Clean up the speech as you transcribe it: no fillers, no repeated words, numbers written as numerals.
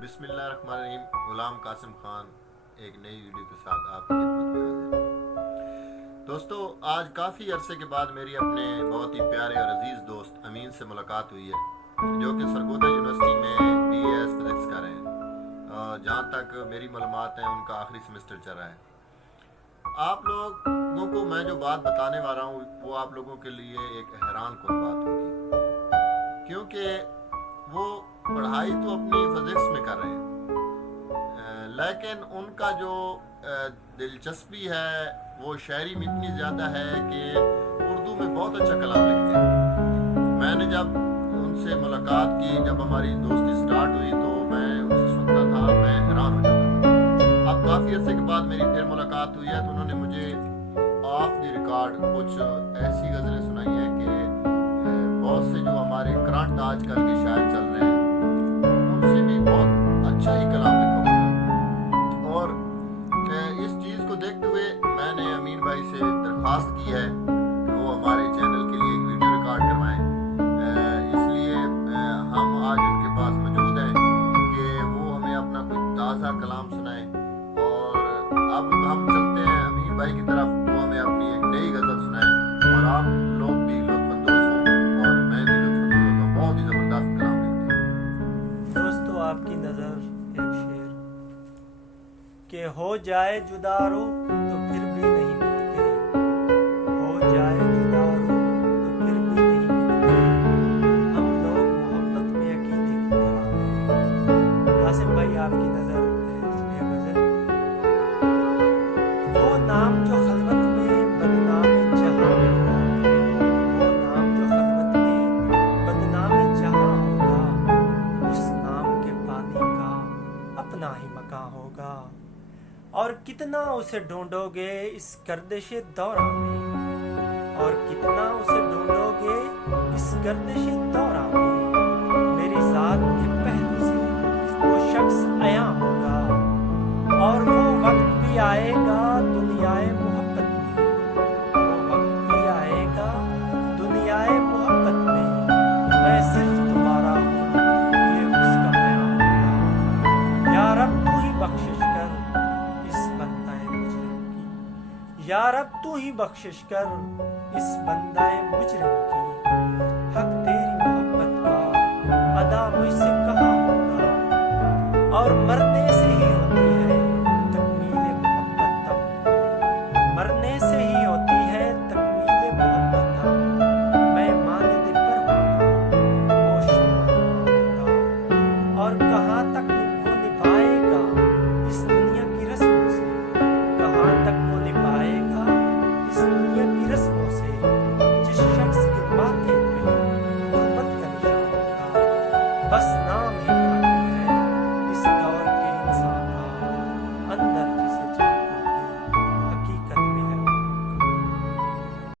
بسم اللہ الرحمن الرحیم. غلام قاسم خان ایک نئی ویڈیو کے ساتھ آپ کی خدمت میں حاضر ہوں. دوستو, آج کافی عرصے کے بعد میری اپنے بہت ہی پیارے اور عزیز دوست امین سے ملاقات ہوئی ہے, جو کہ سرگودا یونیورسٹی میں بی اے ایس فزکس کر رہے ہیں. جہاں تک میری معلومات ہیں ان کا آخری سمسٹر چل رہا ہے. آپ لوگوں کو میں جو بات بتانے والا ہوں وہ آپ لوگوں کے لیے ایک حیران کن بات ہوگی, کیونکہ وہ پڑھائی تو اپنی فزکس میں کر رہے ہیں, لیکن ان کا جو دلچسپی ہے وہ شاعری میں اتنی زیادہ ہے کہ اردو میں بہت اچھا کلام لکھتے ہیں. میں نے جب ان سے ملاقات کی, جب ہماری دوستی سٹارٹ ہوئی, تو میں ان سے سنتا تھا, میں حیران ہو جاتا تھا. اب کافی عرصے کے بعد میری پھر ملاقات ہوئی ہے, تو انہوں نے مجھے آف دی ریکارڈ کچھ ایسی غزلیں سنائی ہیں کہ بہت سے جو ہمارے کرنٹ آج کل کے شاعر چل رہے ہیں ان سے بھی بہت اچھا ہی کلام لکھا ہوتا ہے. اور اس چیز کو دیکھتے ہوئے میں نے امین بھائی سے درخواست کی ہے کہ وہ ہمارے چینل کے لیے ایک ویڈیو ریکارڈ کروائیں. اس لیے ہم آج ان کے پاس موجود ہیں کہ وہ ہمیں اپنا کوئی تازہ کلام سنائیں. اور اب ہم چلتے ہیں امین بھائی کی طرف, وہ ہمیں اپنی ایک نئی غزل سنائیں اور آپ لوگ بھی لطف اندوز ہوں اور میں بھی لطف اندوز ہوتا ہوں. بہت ہی زبردست کلام لکھتے ہیں. دوستو, آپ کی نظر ایک شعر کہ ہو جائے جدا رو تو پھر بھی نہیں مٹتے, ہو جائے جدا رو تو پھر بھی نہیں مٹتے, ہم لوگ محبت میں عقیدے کی طرح ہیں. قاسم بھائی, آپ کی نظر سنیے غزل. وہ نام جو خلوت میں بدنام جہاں ہوگا, وہ نام جو خلوت میں بدنام جہاں ہوگا, اس نام کے پانی کا اپنا ہی مکان ہوگا. اور کتنا اسے ڈھونڈو گے اس گردش دورہ میں, اور کتنا اسے ڈھونڈو گے اس گردش دورہ میں, میری ذات کے پہلو سے وہ شخص عیاں ہوگا. اور وہ وقت بھی آئے گا دنیائے محبت میں, وہ وقت بھی آئے گا دنیائے محبت میں, میں صرف تمہارا ہوں یہ اس کا بیان ہوگا. یا رب تو ہی بخشش کر اس بندہ مجرم کی, یا رب تو ہی بخشش کر اس بندہ مجرم کی, حق تیری محبت کا ادا مجھ سے کہاں ہوگا. اور مرنے سے ہی ہوتی ہے تکمیل محبت تب, مرنے سے ہی ہوتی ہے تکمیل محبت تب, میں مانند پروانہ وہ شمع نما ہوگا. اور کہاں تک وہ نبھائے